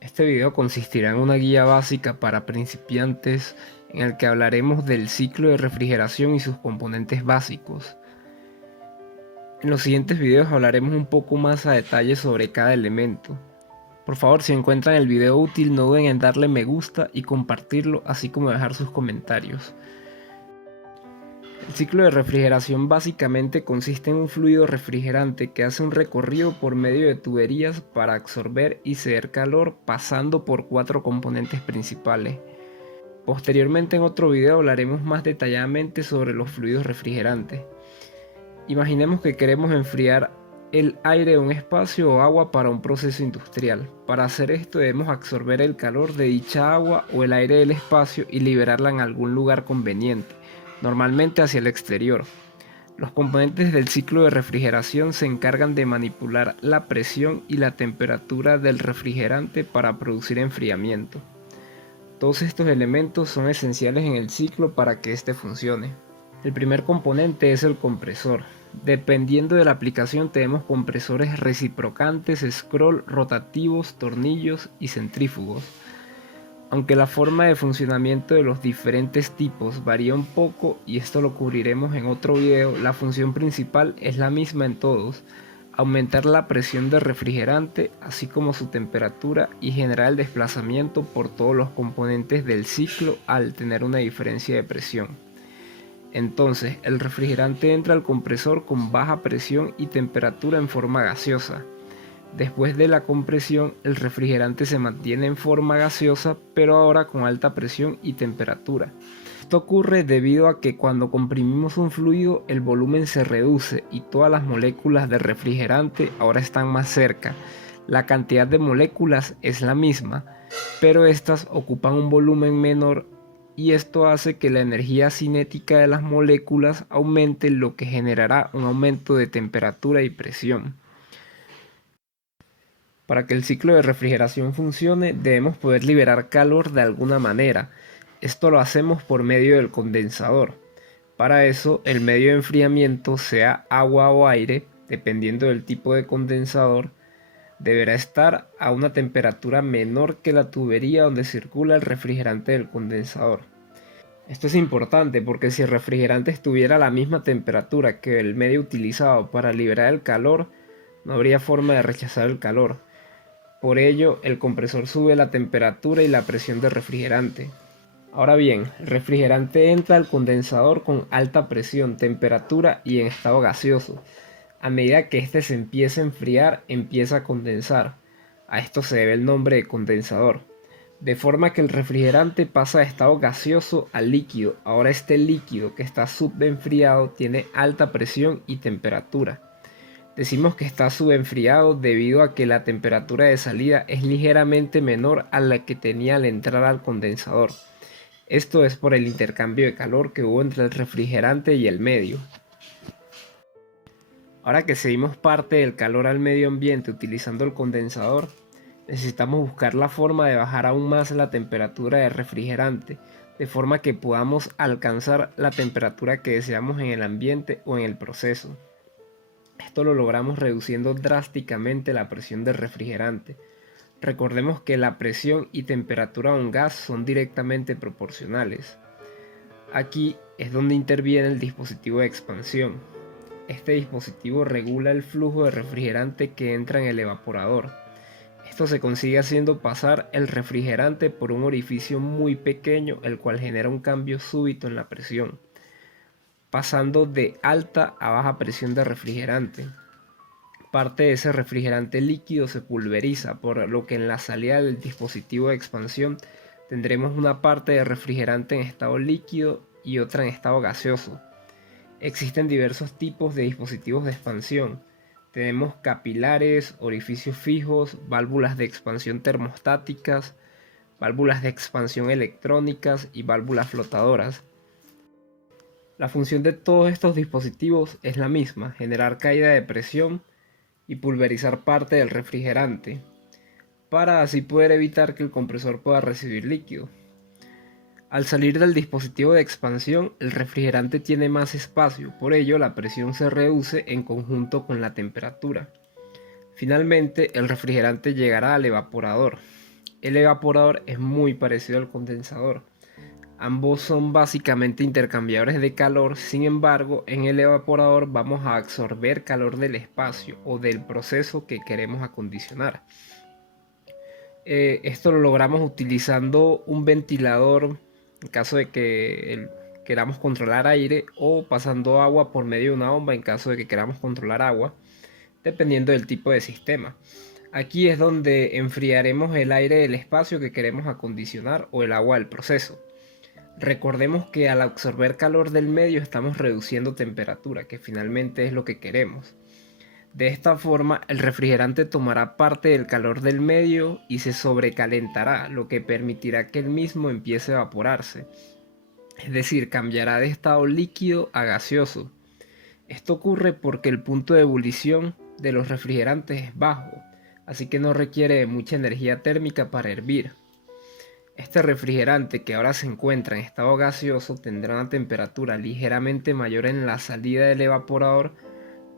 Este video consistirá en una guía básica para principiantes en el que hablaremos del ciclo de refrigeración y sus componentes básicos. En los siguientes videos hablaremos un poco más a detalle sobre cada elemento. Por favor, si encuentran el video útil, no duden en darle me gusta y compartirlo, así como dejar sus comentarios. El ciclo de refrigeración básicamente consiste en un fluido refrigerante que hace un recorrido por medio de tuberías para absorber y ceder calor pasando por 4 componentes principales. Posteriormente en otro video hablaremos más detalladamente sobre los fluidos refrigerantes. Imaginemos que queremos enfriar el aire de un espacio o agua para un proceso industrial. Para hacer esto debemos absorber el calor de dicha agua o el aire del espacio y liberarla en algún lugar conveniente, normalmente hacia el exterior. Los componentes del ciclo de refrigeración se encargan de manipular la presión y la temperatura del refrigerante para producir enfriamiento. Todos estos elementos son esenciales en el ciclo para que éste funcione. El primer componente es el compresor. Dependiendo de la aplicación tenemos compresores reciprocantes, scroll, rotativos, tornillos y centrífugos. Aunque la forma de funcionamiento de los diferentes tipos varía un poco y esto lo cubriremos en otro video, la función principal es la misma en todos: aumentar la presión del refrigerante así como su temperatura y generar el desplazamiento por todos los componentes del ciclo al tener una diferencia de presión. Entonces, el refrigerante entra al compresor con baja presión y temperatura en forma gaseosa. Después de la compresión, el refrigerante se mantiene en forma gaseosa, pero ahora con alta presión y temperatura. Esto ocurre debido a que cuando comprimimos un fluido, el volumen se reduce y todas las moléculas del refrigerante ahora están más cerca. La cantidad de moléculas es la misma, pero estas ocupan un volumen menor y esto hace que la energía cinética de las moléculas aumente, lo que generará un aumento de temperatura y presión. Para que el ciclo de refrigeración funcione, debemos poder liberar calor de alguna manera. Esto lo hacemos por medio del condensador. Para eso, el medio de enfriamiento, sea agua o aire, dependiendo del tipo de condensador, deberá estar a una temperatura menor que la tubería donde circula el refrigerante del condensador. Esto es importante porque si el refrigerante estuviera a la misma temperatura que el medio utilizado para liberar el calor, no habría forma de rechazar el calor. Por ello, el compresor sube la temperatura y la presión del refrigerante. Ahora bien, el refrigerante entra al condensador con alta presión, temperatura y en estado gaseoso. A medida que éste se empieza a enfriar, empieza a condensar. A esto se debe el nombre de condensador. De forma que el refrigerante pasa de estado gaseoso a líquido. Ahora este líquido que está subenfriado tiene alta presión y temperatura. Decimos que está subenfriado debido a que la temperatura de salida es ligeramente menor a la que tenía al entrar al condensador. Esto es por el intercambio de calor que hubo entre el refrigerante y el medio. Ahora que cedimos parte del calor al medio ambiente utilizando el condensador, necesitamos buscar la forma de bajar aún más la temperatura del refrigerante, de forma que podamos alcanzar la temperatura que deseamos en el ambiente o en el proceso. Esto lo logramos reduciendo drásticamente la presión del refrigerante. Recordemos que la presión y temperatura de un gas son directamente proporcionales. Aquí es donde interviene el dispositivo de expansión. Este dispositivo regula el flujo de refrigerante que entra en el evaporador. Esto se consigue haciendo pasar el refrigerante por un orificio muy pequeño, el cual genera un cambio súbito en la presión, pasando de alta a baja presión de refrigerante. Parte de ese refrigerante líquido se pulveriza, por lo que en la salida del dispositivo de expansión tendremos una parte de refrigerante en estado líquido y otra en estado gaseoso. Existen diversos tipos de dispositivos de expansión. Tenemos capilares, orificios fijos, válvulas de expansión termostáticas, válvulas de expansión electrónicas y válvulas flotadoras. La función de todos estos dispositivos es la misma: generar caída de presión y pulverizar parte del refrigerante, para así poder evitar que el compresor pueda recibir líquido. Al salir del dispositivo de expansión, el refrigerante tiene más espacio, por ello la presión se reduce en conjunto con la temperatura. Finalmente, el refrigerante llegará al evaporador. El evaporador es muy parecido al condensador. Ambos son básicamente intercambiadores de calor, sin embargo, en el evaporador vamos a absorber calor del espacio o del proceso que queremos acondicionar. Esto lo logramos utilizando un ventilador en caso de que queramos controlar aire, o pasando agua por medio de una bomba en caso de que queramos controlar agua, dependiendo del tipo de sistema. Aquí es donde enfriaremos el aire del espacio que queremos acondicionar o el agua del proceso. Recordemos que al absorber calor del medio estamos reduciendo temperatura, que finalmente es lo que queremos. De esta forma, el refrigerante tomará parte del calor del medio y se sobrecalentará, lo que permitirá que el mismo empiece a evaporarse. Es decir, cambiará de estado líquido a gaseoso. Esto ocurre porque el punto de ebullición de los refrigerantes es bajo, así que no requiere mucha energía térmica para hervir. Este refrigerante, que ahora se encuentra en estado gaseoso, tendrá una temperatura ligeramente mayor en la salida del evaporador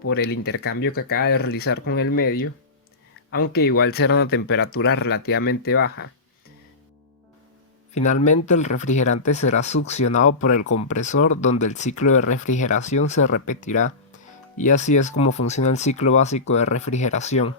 por el intercambio que acaba de realizar con el medio, aunque igual será una temperatura relativamente baja. Finalmente, el refrigerante será succionado por el compresor, donde el ciclo de refrigeración se repetirá, y así es como funciona el ciclo básico de refrigeración.